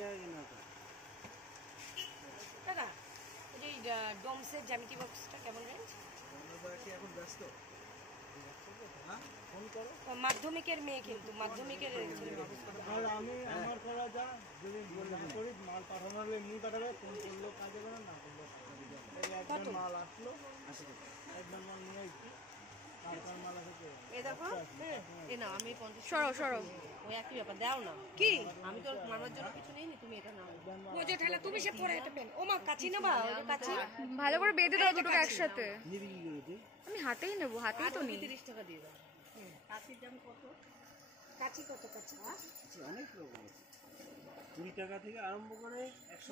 টাকা কিনা তো দাদা ওই যে ডোমসের জ্যামিতি বক্সটা কেমন রেঞ্জ? এখন ব্যস্ত ফোন করো। মাধ্যমিকের মেয়ে কিন্তু মাধ্যমিকের আর আমি আমার করা যা যদি করি মাল পাঠানো হলে এমনি পাঠাবে, ফোন করলেও কাজ হবে না, না করলেও একবার মাল আসলো একবার মাল নিয়ে আসছি মাল আসে এই দেখো এ না আমি 50 সরো সরো ওই একই ব্যাপার দাও না কি আমি তো মামার জন্য কিছু নেইনি, তুমি এটা নাও ও যে ঠেলা তুমি সে পরে এটা পেন ও মা কাচি নেবা ওই কাচি ভালো করে বেঁধে দাও দুটোকে একসাথে। নিবি কি করে? আমি হাতেই নেবো, হাতেই তো নেই। 30 টাকা দিয়ে দাও। কাচির দাম কত? কাচি কত কাচি? অনেক রকম আছে, 20 টাকা থেকে আরম্ভ করে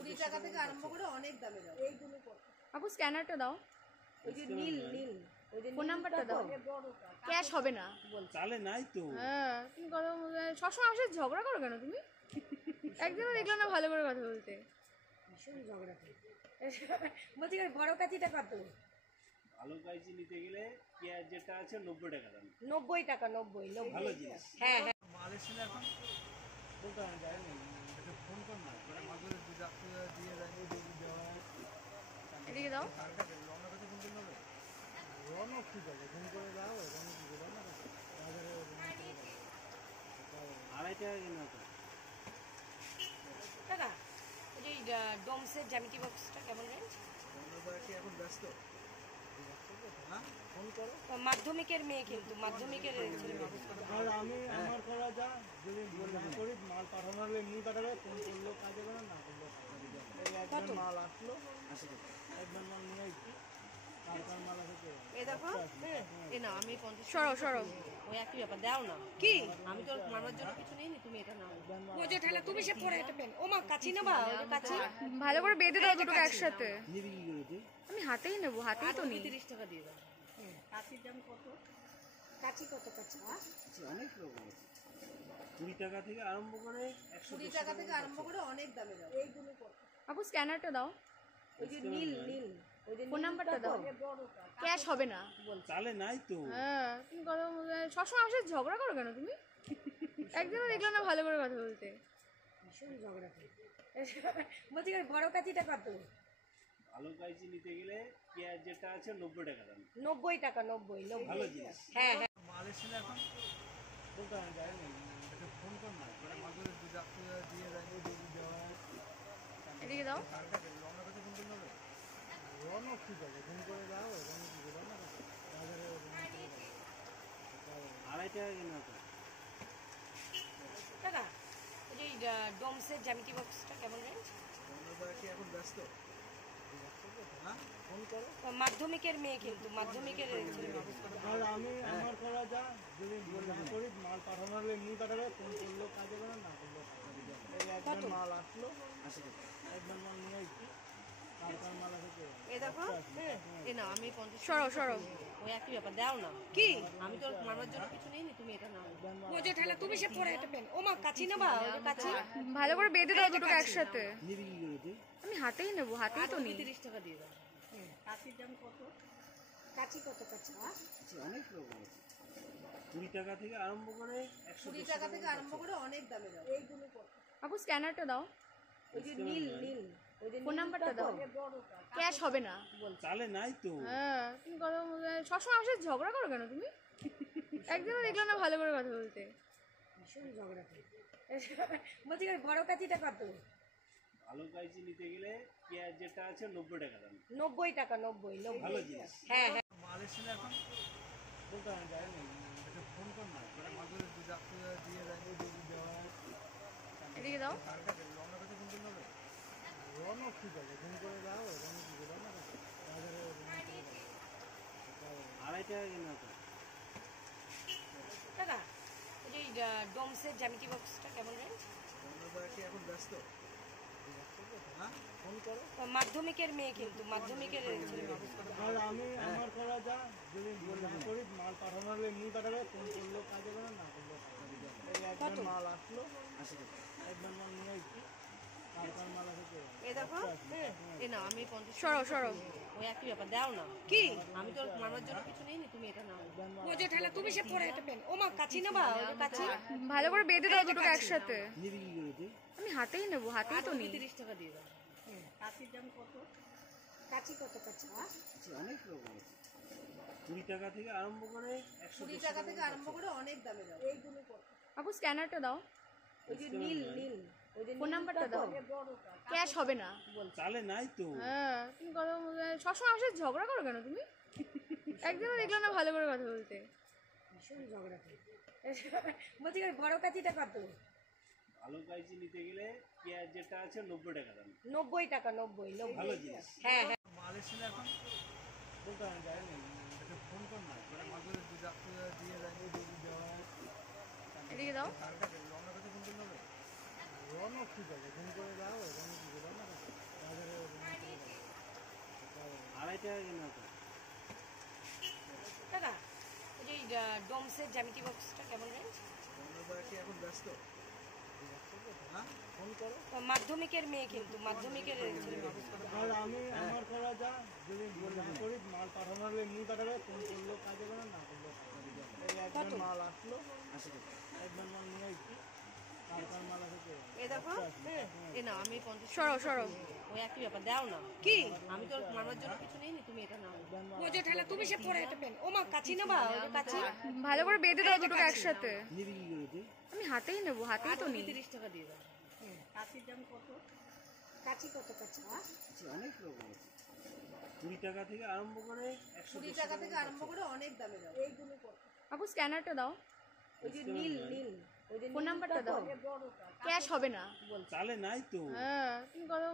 20 টাকা থেকে আরম্ভ করে অনেক দামে দাও। এইগুলো কত? আপু স্ক্যানারটা দাও, ওই যে নীল নীল ওই যে ফোন নাম্বারটা দাও। ক্যাশ হবে না তাহলে নাই তো। হ্যাঁ তুমি কথা সবসময় আমার সাথে ঝগড়া করো কেন তুমি? একদিনও দেখলাম না ভালো করে কথা বলতে। ভীষণ ঝগড়া করে বলছি বড় কাচিটা কত? ভালো কাঁচি নিতে গেলে পেঁয়াজ যেটা আছে 90 টাকা দাম। 90 টাকা 90 ভালো জিনিস। হ্যাঁ হ্যাঁ মাল এসে এখন বলতে যায় না, এটা ফোন কর না, মানে মাঝে দুধ আপনি দিয়ে যায় দুধ দেওয়া এদিকে দাও। রওনা কাছে ফোন করতে হবে, রওনা ঠিক আছে ফোন করে দাও, রওনা কি করে না বাজারে 2.5 টাকা কিনা তো দাদা ওই যে ডোমসের জ্যামিতি বক্সটা কেমন রেঞ্জ? এখন ব্যস্ত ফোন করো। মাধ্যমিকের মেয়ে কিন্তু মাধ্যমিকের আর আমি আমার করা যা যদি করি মাল পাঠানো হলে এমনি পাঠাবে, ফোন করলেও কাজ হবে না, না করলেও একবার মাল আসলো একবার মাল নিয়ে আসছি মাল আসে এই দেখো এ না আমি 50 সরো সরো ওই একই ব্যাপার দাও না কি আমি তো মামার জন্য কিছু নেইনি, তুমি এটা নাও ও যে ঠেলা তুমি সে পরে এটা পেন ও মা কাচি নেবা ওই কাচি ভালো করে বেঁধে দাও দুটোকে একসাথে। নিবি কি করে? আমি হাতেই নেবো, হাতেই তো নেই। 30 টাকা দিয়ে দাও। কাচির দাম কত? কাচি কত কাচি? অনেক রকম আছে, 20 টাকা থেকে আরম্ভ করে 20 টাকা থেকে আরম্ভ করে অনেক দামে দাও। এইগুলো কত? আপু স্ক্যানারটা দাও, ওই যে নীল নীল ওই যে ফোন নাম্বারটা দাও। ক্যাশ হবে না তাহলে নাই তো। হ্যাঁ তুমি কথা সবসময় আমার সাথে ঝগড়া করো কেন তুমি? একদিনও দেখলাম না ভালো করে কথা বলতে। ভীষণ ঝগড়া করে বলছি বড় কাচিটা কত? ভালো কাঁচি নিতে গেলে পেঁয়াজ যেটা আছে 90 টাকা দাম। 90 টাকা 90 ভালো জিনিস। হ্যাঁ হ্যাঁ মাল এসে এখন বলতে যায় না, এটা ফোন কর না, মানে মাঝে দুধ আপনি দিয়ে যায় দুধ দেওয়া এদিকে দাও। রওনা কাছে ফোন করতে হবে, রওনা ঠিক আছে ফোন করে দাও, রওনা কি করে না বাজারে 2.5 টাকা কিনা তো দাদা ওই যে ডোমসের জ্যামিতি বক্সটা কেমন রেঞ্জ? এখন ব্যস্ত ফোন করো। মাধ্যমিকের মেয়ে কিন্তু মাধ্যমিকের আর আমি আমার করা যা যদি করি মাল পাঠানো হলে এমনি পাঠাবে, ফোন করলেও কাজ হবে না, না করলেও একবার মাল আসলো একবার মাল নিয়ে আসছি মাল আসে এই দেখো এ না আমি 50 সরো সরো ওই একই ব্যাপার দাও না কি আমি তো মামার জন্য কিছু নেইনি, তুমি এটা নাও ও যে ঠেলা তুমি সে পরে এটা পেন ও মা কাচি নেবা ওই কাচি ভালো করে বেঁধে দাও দুটোকে একসাথে। নিবি কি করে? আমি হাতেই নেবো, হাতেই তো নেই। 30 টাকা দিয়ে দাও। কাচির দাম কত? কাচি কত কাচি? অনেক রকম আছে, 20 টাকা থেকে আরম্ভ করে 20 টাকা থেকে আরম্ভ করে অনেক দামে দাও। এইগুলো কত? আপু স্ক্যানারটা দাও, ওই যে নীল নীল ওই যে ফোন নাম্বারটা দাও। ক্যাশ হবে না তাহলে নাই তো। হ্যাঁ তুমি কথা সবসময় আমার সাথে ঝগড়া করো কেন তুমি? একদিনও দেখলাম না ভালো করে কথা বলতে। ভীষণ ঝগড়া করে বলছি বড় কাচিটা কত? ভালো কাঁচি নিতে গেলে পেঁয়াজ যেটা আছে 90 টাকা দাম। 90 টাকা 90 ভালো জিনিস। হ্যাঁ হ্যাঁ মাল এসে এখন বলতে যায় না, এটা ফোন কর না, মানে মাঝে দুধ আপনি দিয়ে যায় দুধ দেওয়া এদিকে দাও। রওনা কাছে ফোন করতে হবে, রওনা ঠিক আছে ফোন করে দাও, রওনা কি করে না বাজারে 2.5 টাকা কিনা তো দাদা ওই যে ডোমসের জ্যামিতি বক্সটা কেমন রেঞ্জ? এখন ব্যস্ত ফোন করো। মাধ্যমিকের মেয়ে কিন্তু মাধ্যমিকের আর আমি আমার করা যা যদি করি মাল পাঠানো হলে এমনি পাঠাবে, ফোন করলেও কাজ হবে না, না করলেও একবার মাল আসলো একবার মাল নিয়ে আসছি মাল আসে এই দেখো এ না আমি 50 সরো সরো ওই একই ব্যাপার দাও না কি আমি তো মামার জন্য কিছু নেইনি, তুমি এটা নাও ও যে ঠেলা তুমি সে পরে এটা পেন ও মা কাচি নেবা ওই কাচি ভালো করে বেঁধে দাও দুটোকে একসাথে। নিবি কি করে? আমি আমি হাতেই নেবো, হাতেই তো নেই। 30 টাকা দিয়ে দাও। কাচির দাম কত? কাচি কত কাচি? অনেক রকম 20 টাকা থেকে আরম্ভ করে 20 টাকা থেকে আরম্ভ করে অনেক দামে দাও। এইগুলো কত? আপু স্ক্যানারটা দাও, ওই যে নীল নীল, ওই যে ফোন নাম্বারটা দাও। বড়টা ক্যাশ হবে না। চালে নাই তো। হ্যাঁ, তুমি কথা সবসময় আমার সাথে ঝগড়া করো কেন তুমি? একদিনও দেখলাম না ভালো করে কথা বলতে। ভীষণ ঝগড়া করে। বলছি বড় কাচিটা কত? ভালো কাইচি নিতে গেলে পেঁয়াজ যেটা আছে 90 টাকা দাম। 90 টাকা, 90 ভালো জিনিস। হ্যাঁ হ্যাঁ। মাল এসেছিল এখন দোকানে যায় না, এটা ফোন কর না, করে মাঝে দুধ আপনি দিয়ে দেয়, দুধ দেওয়া হয়। এদিকে দাও। রওনা করতে ফোন করলে হবে? রওনা ঠিক আছে, ফোন করে দাও, রওনা কি করে না বাজারে 2.5 টাকা কিনা তো। দাদা ওই যে ডোমসের জ্যামিতি বক্সটা কেমন রেঞ্জ? আমরা কি এখন ব্যস্ত? হ্যাঁ ফোন করো। মাধ্যমিকের মেয়ে কিন্তু মাধ্যমিকের ছেলে মানুষ। আর আমি আমার করা যা, যদি না করি মাল পাঠানো হলে এমনি পাঠাবে, ফোন করলেও কাজ হবে না, না করলেও কাজ হবে। এই একবার মাল আসলো, একবার মাল নিয়ে আসছি, তারপর মাল আসে। এই দেখো এ না আমি 50 সরো সরো। ওই একই ব্যাপার দাও না। কি আমি তো মারার জন্য কিছু নেইনি, তুমি এটা নাও। বোঝো ঠেলা তুমি সে পরে এটা পেন। ও মা কাচি নেবা, ওই যে কাচি ভালো করে বেঁধে দাও দুটোকে একসাথে। নিবি কি করে তুই? আমি হাতেই নেবো, হাতেই তো নেই। 30 টাকা দিয়ে দাও। কাচির দাম কত? কাচি কত কাচি? অনেক রকম 20 টাকা থেকে আরম্ভ করে 20 টাকা থেকে আরম্ভ করে অনেক দামে দাও। এইগুলো কত? আপু স্ক্যানারটা দাও, ওই যে নীল নীল, ওই যে ফোন নাম্বারটা দাও। ক্যাশ হবে না। চালে নাই তো। হ্যাঁ, তুমি কথা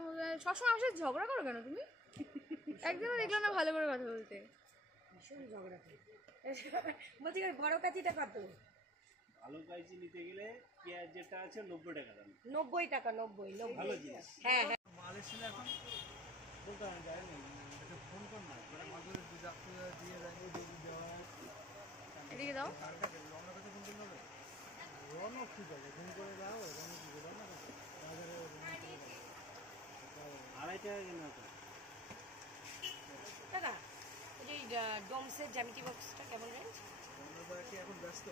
সবসময় আমার সাথে ঝগড়া করো কেন তুমি? একদিনও দেখলাম না ভালো করে কথা বলতে। ভীষণ ঝগড়া করে। বলছি বড় কাচিটা কত? ভালো কাইচি নিতে গেলে পেঁয়াজ যেটা আছে 90 টাকা দাম। 90 টাকা, 90 ভালো জিনিস। হ্যাঁ হ্যাঁ। মাল এসেছিল এখন দোকানে যায় না, এটা ফোন কর না, করে মাঝে দুধ আপনি দিয়ে দেয়, দুধ দেওয়া হয়। এদিকে দাও। রওনা করতে ফোন করলে হবে? রওনা ঠিক আছে, ফোন করে দাও, রওনা কি করে না বাজারে 2.5 টাকা কিনা তো। দাদা ওই যে ডোমসের জ্যামিতি বক্সটা কেমন রেঞ্জ? আমরা কি এখন ব্যস্ত?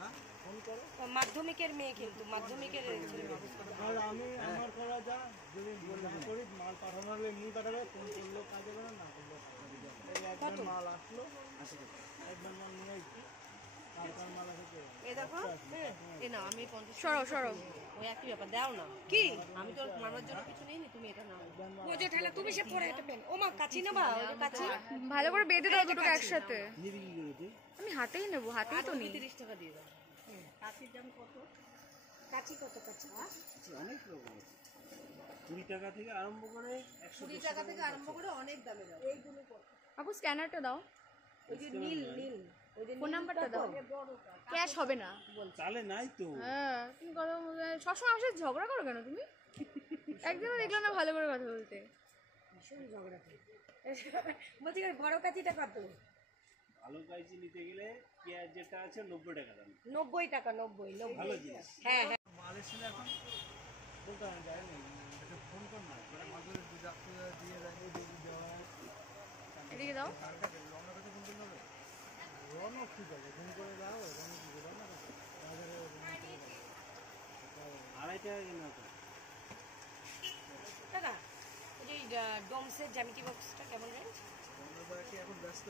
হ্যাঁ ফোন করো। মাধ্যমিকের মেয়ে কিন্তু মাধ্যমিকের ছেলে মানুষ। আর আমি আমার করা যা, যদি না করি মাল পাঠানো হলে এমনি পাঠাবে, ফোন করলেও কাজ হবে না, না করলেও কাজ হবে। এই একবার মাল আসলো, একবার মাল নিয়ে আসছি, তারপর মাল আসে। এই দেখো এ না আমি 50 সরো সরো। ওই একই ব্যাপার দাও না। কি আমি তো মারার জন্য কিছু নেইনি, তুমি এটা নাও। বোঝো ঠেলা তুমি সে পরে এটা পেন। ও মা কাচি নেবা, ওই যে কাচি ভালো করে বেঁধে দাও দুটোকে একসাথে। নিবি কি করে তুই? আমি হাতেই নেবো, হাতেই তো নেই। 30 টাকা দিয়ে দাও। কাচির দাম কত? কাচি কত কাচি? অনেক রকম 20 টাকা থেকে আরম্ভ করে 20 টাকা থেকে আরম্ভ করে অনেক দামে দাও। এইগুলো কত? আপু স্ক্যানারটা দাও, ওই যে নীল নীল, ওই যে ফোন নাম্বারটা দাও। ক্যাশ হবে না। চালে নাই তো। হ্যাঁ, তুমি কথা সবসময় আমার সাথে ঝগড়া করো কেন তুমি? একদিনও দেখলাম না ভালো করে কথা বলতে। ভীষণ ঝগড়া করে। বলছি বড় কাচিটা কত? ভালো কাইচি নিতে গেলে পেঁয়াজ যেটা আছে 90 টাকা দাম। 90 টাকা, 90 ভালো জিনিস। হ্যাঁ হ্যাঁ। মাল এসেছিল এখন দোকানে যায় না, এটা ফোন কর না, করে মাঝে দুধ আপনি দিয়ে দেয়, দুধ দেওয়া হয়। এদিকে দাও। রওনা করতে ফোন করলে হবে? রওনা ঠিক আছে, ফোন করে দাও, রওনা কি করে না বাজারে 2.5 টাকা কিনা তো। দাদা ওই যে ডোমসের জ্যামিতি বক্সটা কেমন রেঞ্জ? আমরা কি এখন ব্যস্ত?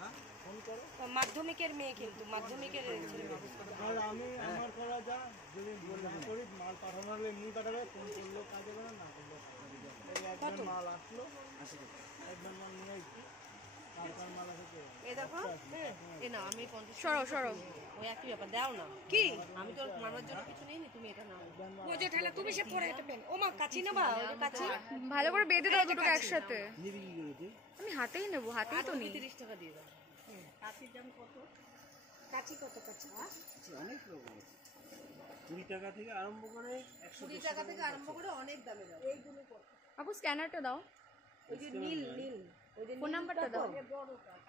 হ্যাঁ ফোন করো। মাধ্যমিকের মেয়ে কিন্তু মাধ্যমিকের ছেলে মানুষ। আর আমি আমার করা যা, যদি না করি মাল পাঠানো হলে এমনি পাঠাবে, ফোন করলেও কাজ হবে না, না করলেও কাজ হবে। এই একবার মাল আসলো, একবার মাল নিয়ে আসছি, তারপর মাল আসে। এই দেখো এ না আমি 50 সরো সরো। ওই একই ব্যাপার দাও না। কি আমি তো মারার জন্য কিছু নেইনি, তুমি এটা নাও। বোঝো ঠেলা তুমি সে পরে এটা পেন। ও মা কাচি নেবা, ওই যে কাচি ভালো করে বেঁধে দাও দুটোকে একসাথে। নিবি কি করে তুই? আমি হাতেই নেবো, হাতেই তো নেই। 30 টাকা দিয়ে দাও। কাচির দাম কত? কাচি কত কাচি? অনেক রকম 20 টাকা থেকে আরম্ভ করে 20 টাকা থেকে আরম্ভ করে অনেক দামে দাও। এইগুলো কত? আপু স্ক্যানারটা দাও, ওই যে নীল নীল, ওই যে ফোন নাম্বারটা দাও।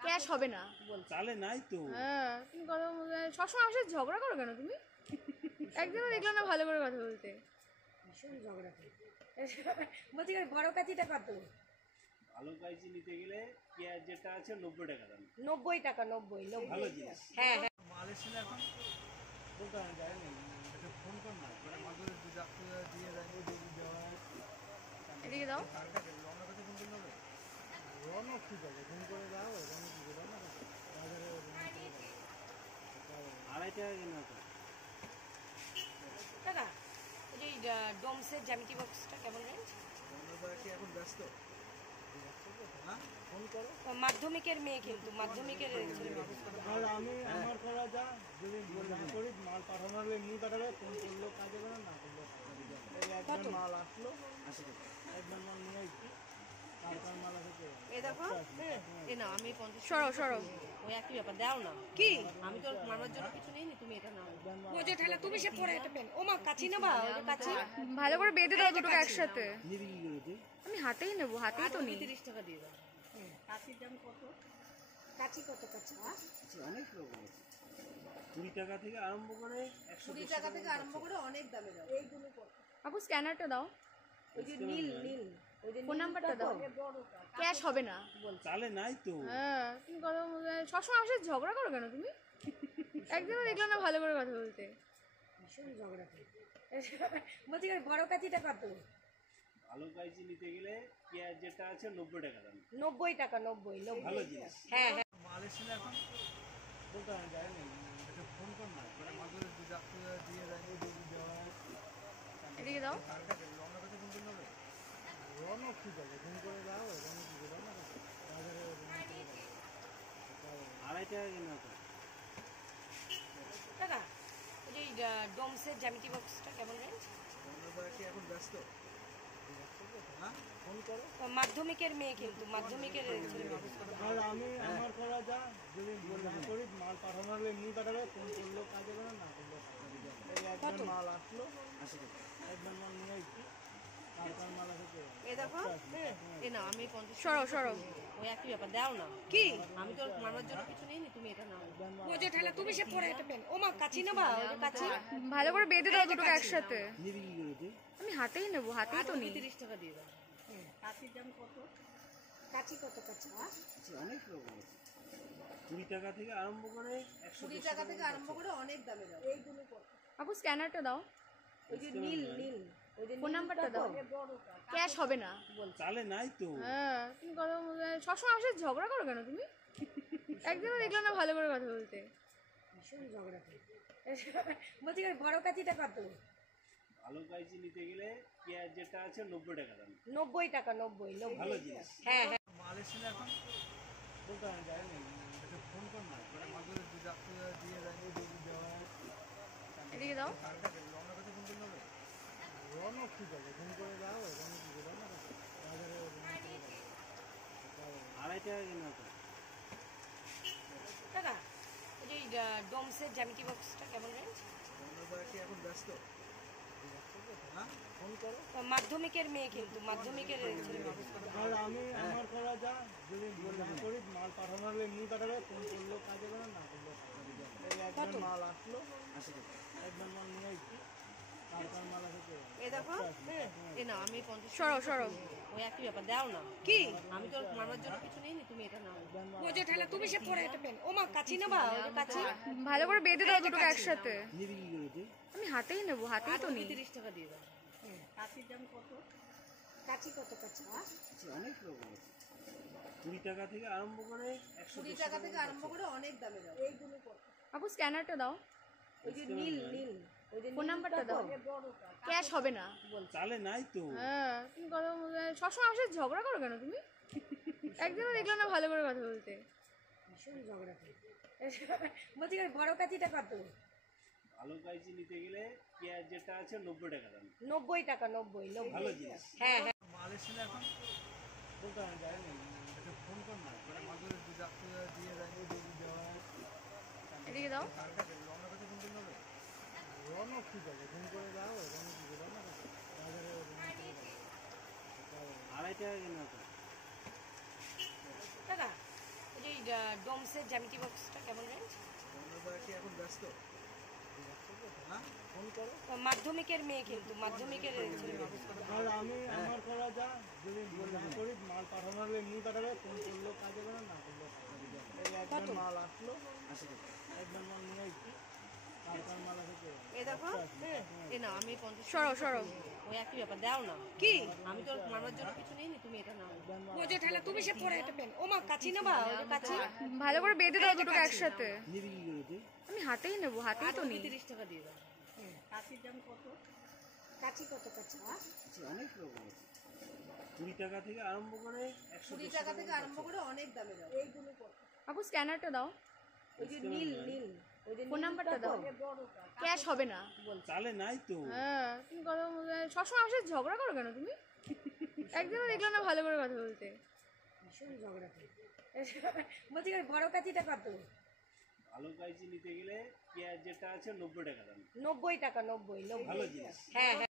ক্যাশ হবে না। চালে নাই তো। হ্যাঁ, তুমি কথা সবসময় আমার সাথে ঝগড়া করো কেন তুমি? একদিনও দেখলাম না ভালো করে কথা বলতে। ভীষণ ঝগড়া করে। বলছি বড় কাচিটা কত? ভালো কাইচি নিতে গেলে পেঁয়াজ যেটা আছে 90 টাকা দাম। 90 টাকা, 90 ভালো জিনিস। হ্যাঁ হ্যাঁ। মাল এসেছিল এখন দোকানে যায় না, এটা ফোন কর না তোরা মাদুরে দিয়ে যায় দেওয়া এদিকে দাও। রনক ঠিক আছে ফোন করে দাও রনক কি করে না বাজারে আড়াই টাকা কিনা তো দাদা ওই যে ডোমসের জ্যামিতি বক্সটা কেমন রেঞ্জ? কি এখন ব্যস্ত হ্যাঁ ফোন করো মাধ্যমিকের মেয়ে কিন্তু মাধ্যমিকের আর আমি আমার করা যা যদি না করি মাল পাঠানো হলে এমনি পাঠাবে ফোন করলেও কাজ হবে না করলেও এই একবার মাল আসলো একবার মাল নিয়ে আসছি তারপর মাল আসে এ দেখো এ না আমি 50 সরো সরো। ওই একই ব্যাপার দাও না কি আমি তো মারার জন্য কিছু নেইনি তুমি এটা নাও বোঝে ঠেলা তুমি সে পরে এটা পেন ও মা কাচি না বা ওই কাচি ভালো করে বেঁধে দাও দুটোকে একসাথে। আমি হাতেই নেবো, হাতেই তো নেই। 30 টাকা দিয়ে দাও কাচির দাম কত? কাচি কত কাচি? অনেক রকম আছে 20 টাকা থেকে আরম্ভ করে 20 টাকা থেকে আরম্ভ করে অনেক দামে দাও এইগুলো কত? আপু স্ক্যানারটা দাও, ওই যে নীল নীল ওই যে ফোন নাম্বারটা দাও। ক্যাশ হবে না। চালে নাই তো হ্যাঁ তুমি কথা সবসময় আমার সাথে ঝগড়া করো কেন তুমি? একদিনও দেখলাম না ভালো করে কথা বলতে। ভীষণ ঝগড়া করে বলছি বড় কাচিটা কত? ভালো কাইজি নিতে গেলে পেঁয়াজ যেটা আছে 90 টাকা দাম 90 টাকা 90 ভালো জিনিস হ্যাঁ হ্যাঁ মাল এসে এখন বলতে যায় না এটা ফোন কর না তোরা মাদুরে দিয়ে যায় দেওয়া এদিকে দাও। রনক ঠিক আছে ফোন করে দাও রনক কি করে না বাজারে আড়াই টাকা কিনা তো দাদা ওই যে ডোমসের জ্যামিতি বক্সটা কেমন রেঞ্জ? কি এখন ব্যস্ত হ্যাঁ ফোন করো মাধ্যমিকের মেয়ে কিন্তু মাধ্যমিকের আর আমি আমার করা যা যদি না করি মাল পাঠানো হলে এমনি পাঠাবে ফোন করলেও কাজ হবে না করলেও এই একবার মাল আসলো একবার মাল নিয়ে আসছি তারপর মাল আসে এ দেখো এ না আমি 50 সরো সরো। ওই একই ব্যাপার দাও না কি আমি তো মারার জন্য কিছু নেইনি তুমি এটা নাও বোঝে ঠেলা তুমি সে পরে এটা পেন ও মা কাচি না বা ওই কাচি ভালো করে বেঁধে দাও দুটোকে একসাথে। নিবি কি করে আমি হাতেই নেবো, হাতেই তো নেই। 30 টাকা দিয়ে দাও কাচির দাম কত? কাচি কত কাচি? অনেক রকম আছে 20 টাকা থেকে আরম্ভ করে 20 টাকা থেকে আরম্ভ করে অনেক দামে দাও এইগুলো কত? আপু স্ক্যানারটা দাও, ওই যে নীল নীল ওই যে ফোন নাম্বারটা দাও। ক্যাশ হবে না। চালে নাই তো হ্যাঁ তুমি কথা সবসময় আমার সাথে ঝগড়া করো কেন তুমি? একদিনও দেখলাম না ভালো করে কথা বলতে। ভীষণ ঝগড়া করে বলছি বড় কাচিটা কত? ভালো কাইজি নিতে গেলে পেঁয়াজ যেটা আছে 90 টাকা দাম 90 টাকা 90 ভালো জিনিস হ্যাঁ হ্যাঁ মাল এসে এখন বলতে যায় না এটা ফোন কর না তোরা মাদুরে দিয়ে যায় দেওয়া এদিকে দাও। রনক ঠিক আছে ফোন করে দাও রনক কি করে না বাজারে আড়াই টাকা কিনা তো দাদা ওই যে ডোমসের জ্যামিতি বক্সটা কেমন রেঞ্জ? কি এখন ব্যস্ত হ্যাঁ ফোন করো মাধ্যমিকের মেয়ে কিন্তু মাধ্যমিকের আর আমি আমার করা যা যদি না করি মাল পাঠানো হলে এমনি পাঠাবে ফোন করলেও কাজ হবে না করলেও এই একবার মাল আসলো একবার মাল নিয়ে আসছি তারপর মাল আসে এ দেখো এ না আমি 50 সরো সরো। ওই একই ব্যাপার দাও না কি আমি তো মারার জন্য কিছু নেইনি তুমি এটা নাও বোঝে ঠেলা তুমি সে পরে এটা পেন ও মা কাচি না বা ওই কাচি ভালো করে বেঁধে দাও দুটোকে একসাথে। নিবি কি করে আমি হাতেই নেবো, হাতেই তো নেই। 30 টাকা দিয়ে দাও কাচির দাম কত? কাচি কত কাচি? অনেক রকম আছে 20 টাকা থেকে আরম্ভ করে 20 টাকা থেকে আরম্ভ করে অনেক দামে দাও এইগুলো কত? আপু স্ক্যানারটা দাও, ওই যে নীল নীল ওই যে ফোন নাম্বারটা দাও। ক্যাশ হবে না। চালে নাই তো হ্যাঁ তুমি কথা সবসময় আমার সাথে ঝগড়া করো কেন তুমি? একদিনও দেখলাম না ভালো করে কথা বলতে। ভীষণ ঝগড়া করে বলছি বড় কাচিটা কত? ভালো কাইজি নিতে গেলে পেঁয়াজ যেটা আছে 90 টাকা দাম 90 টাকা 90 ভালো জিনিস হ্যাঁ হ্যাঁ মাল এসে এখন বলতে যায় না এটা ফোন কর না তোরা মাদুরে দিয়ে যায় দেওয়া এদিকে দাও। রনক ঠিক আছে ফোন করে দাও রনক কি করে না বাজারে আড়াই টাকা কিনা তো দাদা ওই যে ডোমসের জ্যামিতি বক্সটা কেমন রেঞ্জ? কি এখন ব্যস্ত হ্যাঁ ফোন করো মাধ্যমিকের মেয়ে কিন্তু মাধ্যমিকের আর আমি আমার করা যা যদি না করি মাল পাঠানো হলে এমনি পাঠাবে ফোন করলেও কাজ হবে না করলেও এই একবার মাল আসলো একবার মাল নিয়ে আসছি তারপর মাল আসে এ দেখো এ নাও আমি 50 সরো সরো। ওই একই ব্যাপার দাও না কি আমি তো মারার জন্য কিছু নেই তুমি এটা নাও বোঝে ঠেলা তুমি সে পরে এটা পেন ও মা কাচি নেবা ওই যে কাচি ভালো করে বেঁধে দাও দুটোকে একসাথে। আমি হাতেই নেবো, হাতেই তো নিই। 30 টাকা দিয়ে দাও কাচির দাম কত কাচি কত কাচি অনেক রকম 20 টাকা থেকে আরম্ভ করে 20 টাকা থেকে আরম্ভ করে অনেক দামে দাও এইগুলো কত আপু স্ক্যানারটা দাও, ওই যে নীল নীল ওই যে ফোন নাম্বারটা দাও। ক্যাশ হবে না। তাহলে নাই তো হ্যাঁ তুমি কথা বলতে সবসময় আমার সাথে ঝগড়া করো কেন তুমি? একদিনও দেখলাম না ভালো করে কথা বলতে। ভীষণ ঝগড়া করে বলছি বড় কাচিটা কত ভালো কাইচি নিতে গেলে পেঁয়াজ যেটা আছে 90 টাকা দাম 90 টাকা 90 ভালো জিনিস হ্যাঁ হ্যাঁ